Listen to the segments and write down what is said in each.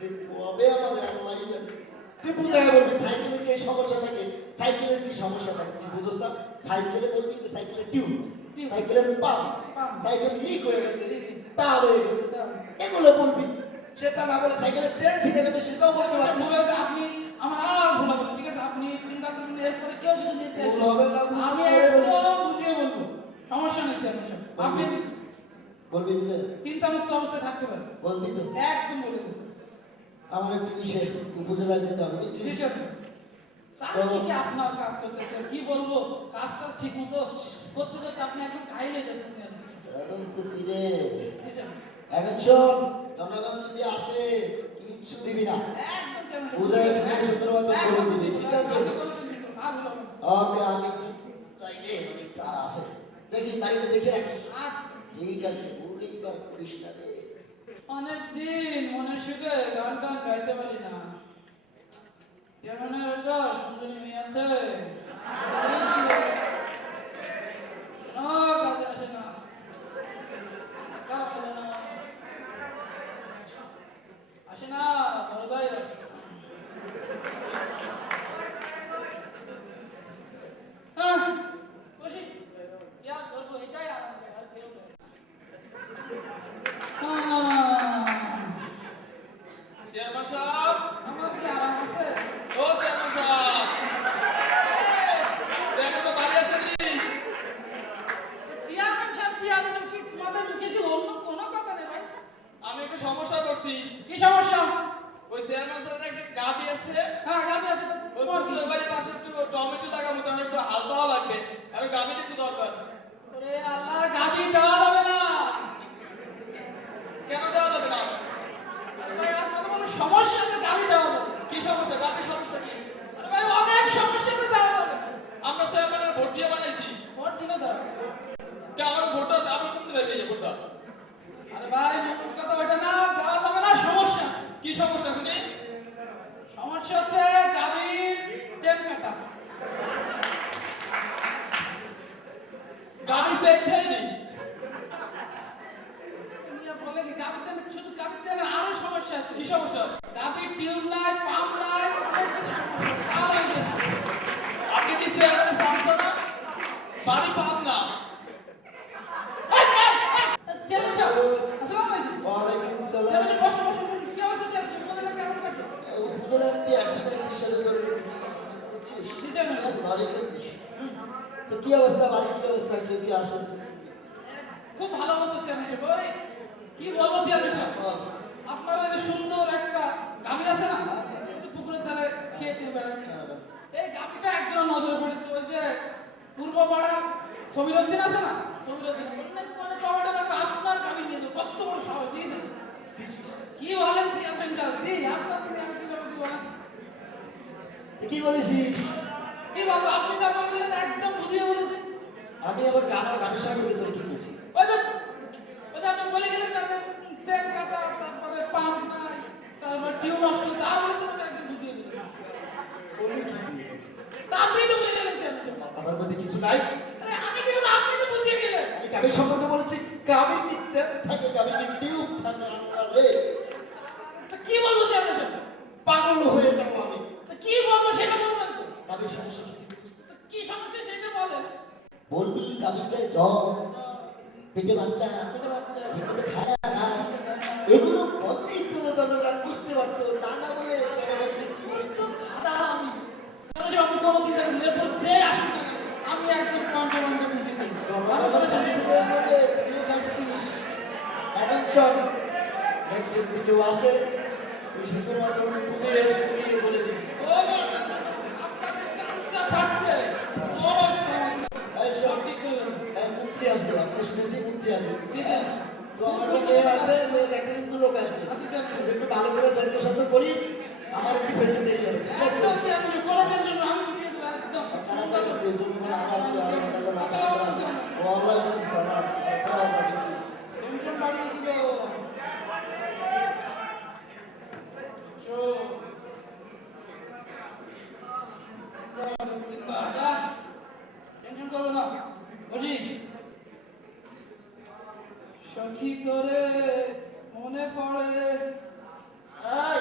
কবে আমাদের আল্লাহ জানে। তুই বুঝাই বলবি সাইকেলের কি সমস্যা থাকে, সাইকেলের কি সমস্যা থাকে তুই বুঝছ না। সাইকেলে বলবি যে সাইকেলের টিউব, সাইকেলের পাম্প, সাইকেল লিক হয়ে গেছে, তার হয়ে গেছে, এগুলো বলবি। সেটা না বলে সাইকেলের চেন ছিঁড়ে গেছে সেটাও বলতে পারবি। ভুল হয়েছে, আপনি আমার আর ভুল হবে, ঠিক আছে? আপনি চিন্তা করুন, এরপরে কেউ কিছু নিতে ভুল হবে না, আমি একদম বুঝিয়ে বলবো, সমস্যা নেই। আপনি বলবি বুঝলে চিন্তা মুক্ত অবস্থায় থাকতে পারেন, বলবি তো। একদম বলে দিচ্ছি। আমার একটু কিসে উপজেলায় যেতে হবে বুঝছিস। কি আপনার কাজ করতেছে, কি বলবো, কাজ কাজ ঠিক মতো করতে করতে আপনি এখন খাইয়ে যাচ্ছেন। এখন তো তীরে এখন শোন, জনগণ যদি আসে কিচ্ছু দিবি না, বুঝাই সুন্দর মতো করে দিবি, ঠিক আছে? ওকে, আমি চাইলে অনেক তার আছে, দেখি বাড়িতে দেখে রাখিস। ঠিক আছে, ভুলেই বা করিস না রে। অনেকদিন মনের সুখে গান টান গাইতে পারি না, কেমনের একটা সুন্দরী মেয়ে আছে, কাজে আসে না, আসে না, দরজায় আসে না। বসি, ইয়া করবো, এটাই আনন্দ, আর কেউ নেই। চেয়ারম্যান সাহেব, আমার কি আরাম আছে? ও চেয়ারম্যান সাহেব, চেয়ারম্যান সাহেব বাড়ি আছেন নি? চেয়ারম্যান সাহেব, চেয়ারম্যান সাহেব, কি তোমাদের মুখে কি অন্য কোনো কথা নেই ভাই? আমি একটু সমস্যায় পড়ছি। কি সমস্যা? ওই চেয়ারম্যান সাহেবের একটা গাড়ি আছে, হ্যাঁ, গাবি আছে তো। ওই তোমার কি? পুকুরের বাড়ির পাশে একটু টমেটো লাগাবো, তো আমি একটু হাল চাওয়া লাগবে, আমি গাড়িটা একটু দরকার। ওরে আল্লাহ, গাবি দেওয়া যাবে না। কেন দেওয়া যাবে না? আরে ভাই, আর কত বড় সমস্যা আছে, গাবি দেওয়া যাবে না। কি সমস্যা? গাড়ির সমস্যা কি? আরে ভাই, অনেক সমস্যা আছে, দেওয়া যাবে না। আমরা চেয়ারম্যানের ভোট দিয়ে বানাইছি, ভোট দিলে দাও। কে আমার ভোটটা আমার কোন দিবে এই ভোটটা? আরে ভাই, নতুন কথা ওইটা না, দেওয়া যাবে না, সমস্যা আছে। কি সমস্যা শুনি? সমস্যা হচ্ছে গাবির চেন কাটা। গাড়ি সেই থাইনি। দুনিয়া বলে কি গাবির চেন, শুধু গাবির চেন, আরো সমস্যা আছে। কি সমস্যা? গাবির টিউব নাই, পাম্প নাই, অনেক কিছু সমস্যা আছে। আর হয়ে গেছে। আপনি কি চেয়ারম্যানের সমস্যা না? বাড়ি পান না। চেয়ারম্যান সাহেব, আসসালামু আলাইকুম। ওয়ালাইকুম সালাম। চেয়ারম্যান সাহেব, বসুন, বসুন, বসুন। কি অবস্থা চেয়ারম্যান? উপজেলা কেমন কাটলো? উপজেলার কি অ্যাক্সিডেন্ট বিষয়ে বুঝছিস? জি চেয়ারম্যান। বাড়িতে তো কি অবস্থা, বাড়ির কি অবস্থা, কেউ কি আসে? খুব ভালো অবস্থা চেয়ারম্যান সাহেব। ওই কি বলবো চেয়ারম্যান সাহেব, আপনার ওই যে সুন্দর একটা গাভী আছে না, ওই যে পুকুরের ধারে খেয়ে দিয়ে বেড়ান, এই গাভীটা একজন নজরে পড়েছে। ওই যে পূর্ব পাড়ার সমীরউদ্দিন আছে না, সমীরউদ্দিন বললেন মানে টমেটো লাগবে, আপনার গাভী নিয়ে যাবো। কত বড় সাহস দিয়েছেন! কি বলেন চেয়ারম্যান সাহেব? দিই আপনার দিনে আমি কিভাবে দিব না? কি বলেছিস? কি বলবো, আপনি তো আমাকে দিলেন, একদম বুঝিয়ে বলেছেন। আমি আবার আমার গানের সঙ্গে ভিতরে কি করছি? ওই যে আপনি বলে গেলেন না যে তেল কাটা, তারপরে পাম্প নাই, তারপর টিউব নষ্ট, তা বলেছেন, আমি একদম বুঝিয়ে দিলাম। বলি কি তুই? তা আপনি তো বুঝিয়ে গেলেন চেয়ারম্যান সাহেব। আমার মধ্যে কিছু নাই। আরে আমি কি বলবো, আপনি তো বুঝিয়ে গেলেন। আমি গানের সম্পর্কে বলেছি, গানের কি চেন থাকে, গানের কি টিউব থাকে, আল্লাহ রে। তা কি বলবো চেয়ারম্যান সাহেব? পাগল হয়ে যাবো আমি। তা কি বলবো সেটা বলবেন তো? গানের সমস্যা কি? তা কি সমস্যা সেটা বলেন। বলবি গানের জ্বর, পেটে বাচ্চা, এটা ভাবতে হবে। ঠিকমতো খায় না, এগুলো বললেই তো জনগণ বুঝতে পারতো, তা না বলে জনগণ কি বলতেছে? তা আমি চেয়ারম্যান সাহেব, আপনি কোনোদিন দেখেন এরপর যে আসুন না কেন, আমি একদম পয়েন্টে পয়েন্টে বুঝিয়ে দিই। আমি কোনো সমস্যা নেই। তুইও খাচ্ছিস। এখন চল, নাকি যদি কেউ আসে, তুই শুধুমাত্র বুঝিয়ে শুনিয়ে বলে দিবি। ও বলবেন না, আপনার একটা উচ্চা থাকবে, কোনো সমস্যা নেই। এই সব শোন, ঠিক করে দেবো। মন্ত্রী আসবে, আজকে শুনেছি মন্ত্রী আসবে। জি, জি। তো আমার একটা মেয়ে আছে, মেয়ে দেখতে কিন্তু লোক আসবে। আচ্ছা, চেয়ারম্যান তুই সাহেব। একটু ভালো করে যত্ন সত্য করিস, আমার একটু ফেরতে দেরি হবে, ঠিক আছে? একদম চেয়ারম্যান সাহেব, কোনো টেনশন নেই, আমি বুঝিয়ে দেবো একদম। খারাপ লাগছে, তুমি মনে হয় আছি, আর আমাকে বাঁচা আসসালামু আছে। আলাইকুম। ওয়ালাইকুম সালাম। টেনশন বাড়িয়ে দিল। টেনশন করবে না, বুঝি সখী করে মনে পড়ে। এই,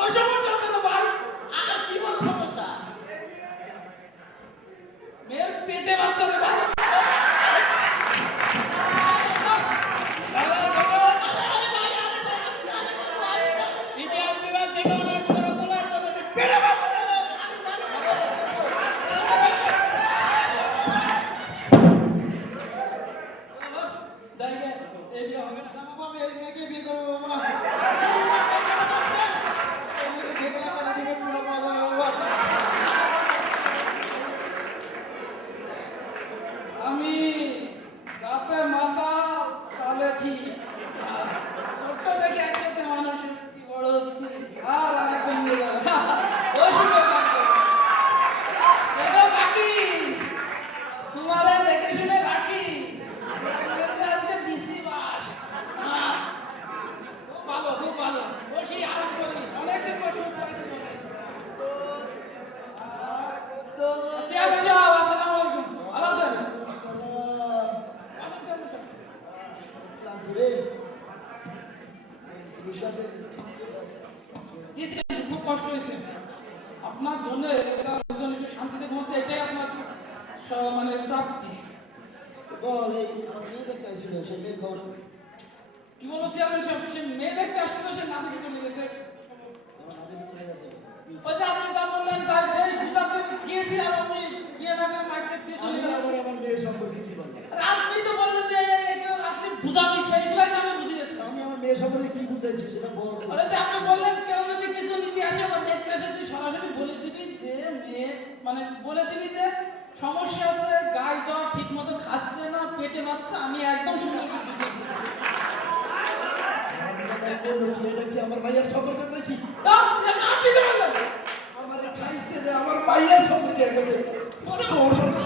ওই সমস্যা হতো না ভাই। আর কি বড় সমস্যা? মেয়ের পেটে বাচ্চা রে ভাই। ইতিহাস বিভাগ থেকে অনার্স করা বলার জন্য যে পেড়ে বাচ্চা জায়গা এই বিয়ে হবে না। না বাবা, আমি এই মেয়েকে বিয়ে করবো বাবা। এই মেয়েকে দেখলে আমার দিকে পুরো মজা হবে বাবা। আমি যাতে মাথা তাহলে ঠিক। ছোট্ট থেকে একসাথে মানুষ কি বড় হচ্ছে আর আরেকজন নিয়ে যাবে। ওই সুযোগ আছে। এটা বাকি তোমারে দেখে শুনে রাখি। এমনিতে আজকে দিছি বাস। খুব ভালো খুব ভালো। বসি আরাম করি। অনেকদিন পর সুখ পাইছি মনে। চেয়ারম্যান সাহেব, আসসালামু আলাইকুম। ভালো আছেন? আসেন চেয়ারম্যান সাহেব। ক্লান্তি রে। এই বিষয়তে জি, জি, খুব কষ্ট হয়েছে আপনার জন্য। এটা একজন একটু শান্তিতে ঘুমাচ্ছে, এটাই আপনার মানে প্রাপ্তি। বল, এই আমার মেয়ে দেখতে আসছিল, সেই মেয়ের খবর কি বলবো চেয়ারম্যান সাহেব, সে মেয়ে দেখতে আসছিল, সে না দেখে চলে গেছে। আমার নাতিকে চলে গেছে। ওই যে আপনি যা বললেন তাই, এই বুঝাতে গিয়েছি আর আপনি বিয়ে ভাগের মাইকে দিয়ে চলে আমি গেলেন। আবার আমার মেয়ের সম্পর্কে কি বলবো? আর আপনি তো বললেন যে এটা আসলে বুঝাবি, সেইগুলাই তো আমি বুঝিয়েছি। আমি আমার মেয়ের সম্পর্কে কি বুঝাইছি সেটা বল। ওরা যে আপনি বললেন কেউ যদি কিছু নিতে আসে বা দেখতে আসে, তুই সরাসরি বলে দিবি যে মেয়ে, মানে বলে দিবি যে সমস্যা হচ্ছে, গায়ে জ্বর, ঠিক মতো খাচ্ছে না, পেটে বাচ্চা। আমি একদম সুন্দর করে বুঝিয়ে দিচ্ছি। এটা কি আমার ভাইয়ের সম্পর্কে কইছি? দাও, আপনি তো বললেন। আমার খাইছে রে, আমার ভাইয়ের সম্পর্কে কইছে। ওরে তোর মতো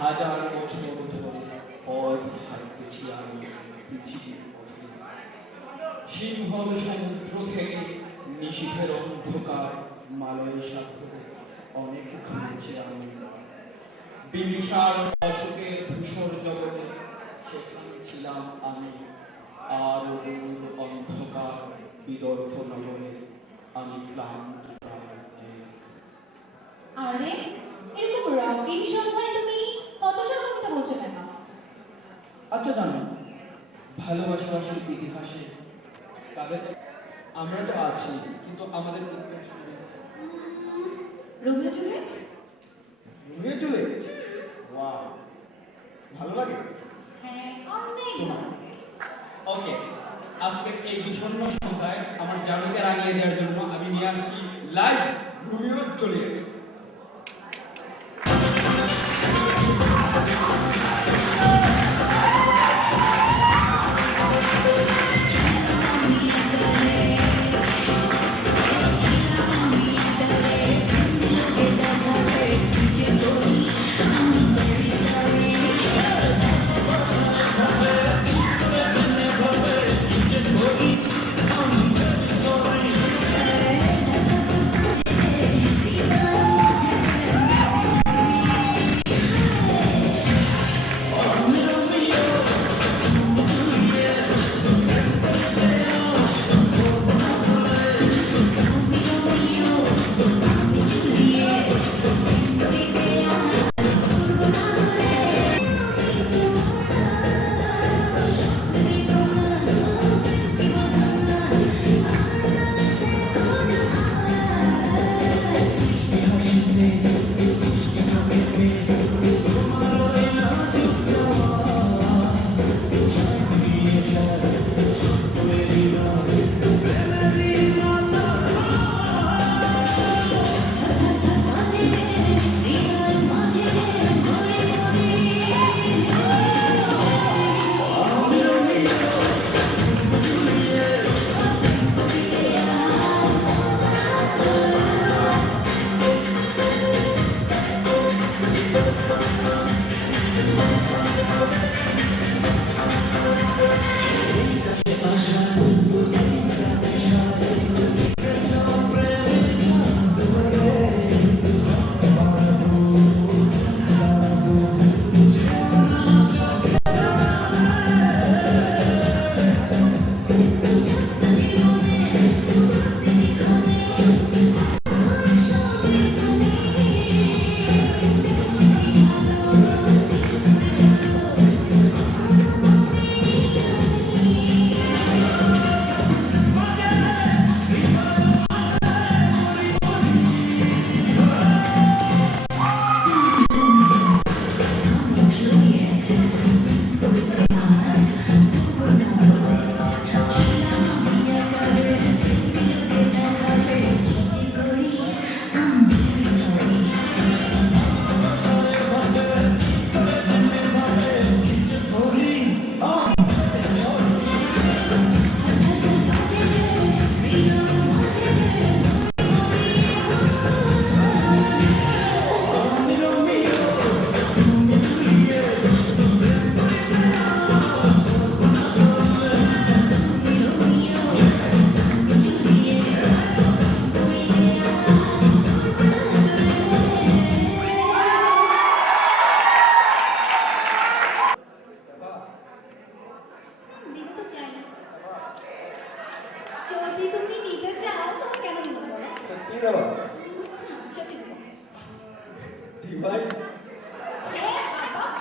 হাজার বছর ধরে পথ হাঁটতেছি আমি পৃথিবীর পথে। সিংহল সমুদ্র থেকে নিশীথের অন্ধকার মালয় সাগরে অনেক ঘুরেছি আমি। বিমিসার অশোকের ধূসর জগতে সেখানে ছিলাম আমি। আর দূর অন্ধকার বিদর্ভ নগরে আমি ক্লান্ত প্রাণে। আরে এরকম রঙিন সন্ধ্যায় তুমি হতাশার কথা বলছো কেন? আচ্ছা জানো, ভালোবাসার ইতিহাসে কাদের আমরা তো আছি, কিন্তু আমাদের উত্তরসূরি রোমিও জুলিয়েট? রুমিয়ে চলে ওয়াও, ভালো লাগে। হ্যাঁ, অনেক ভালো লাগে। ওকে, আজকের এই বিষণ্ণ সন্ধ্যায় আমার জানুকে রাগিয়ে দেওয়ার জন্য আমি নিয়ে আসছি লাইভ রোমিও জুলিয়েট। Thank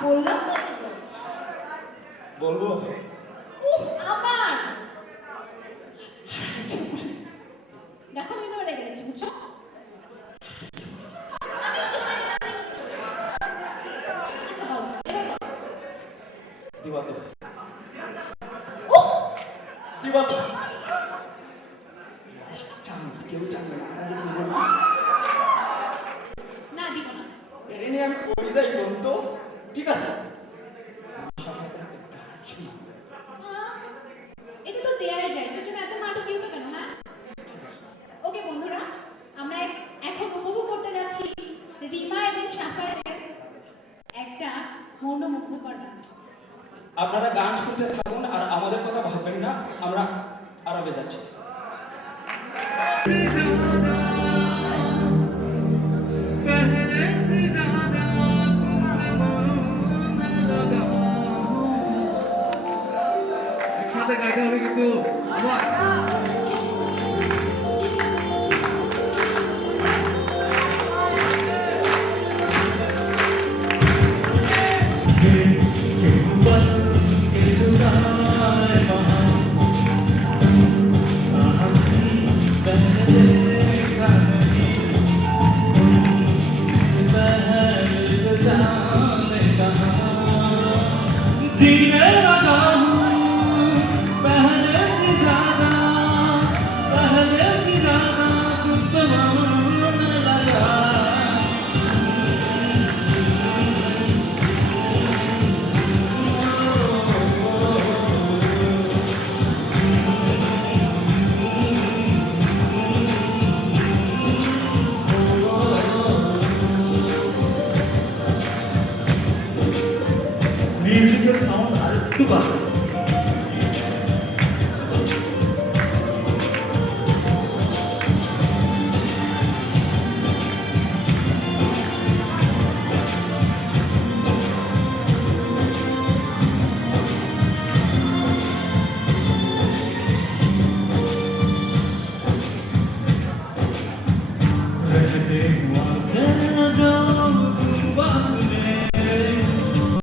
বললাম তো তো। বলবো উফ, আবার দেখো আমি তোমার রেগে গেছি বুঝছো আমি চুপ করে আছি। আচ্ছা বলো এবার বলো। দিবা তো উফ, দিবা তো চান্স কেউ জানে না আমাদের কি বলবো না দিব না এটা নিয়ে আমি কই যাই কোন তো ঠিক আছে হ্যাঁ, এটা তো দেয়াই যায় তোর জন্য এত নাটকীয় তো কেন হ্যাঁ ওকে বন্ধুরা আমরা এখন উপভোগ করতে যাচ্ছি রিমা এবং সাফারের একটা মনোমুগ্ধকর গান। আপনারা গান শুনতে থাকুন আর আমাদের কথা ভাববেন না, আমরা আরবে যাচ্ছি। একসাথে গাইতে হবে কিন্তু আবার जीने लगा हूँ पहले से ज्यादा तुम पे मन लगा म्यूजिकल साउंड आर टू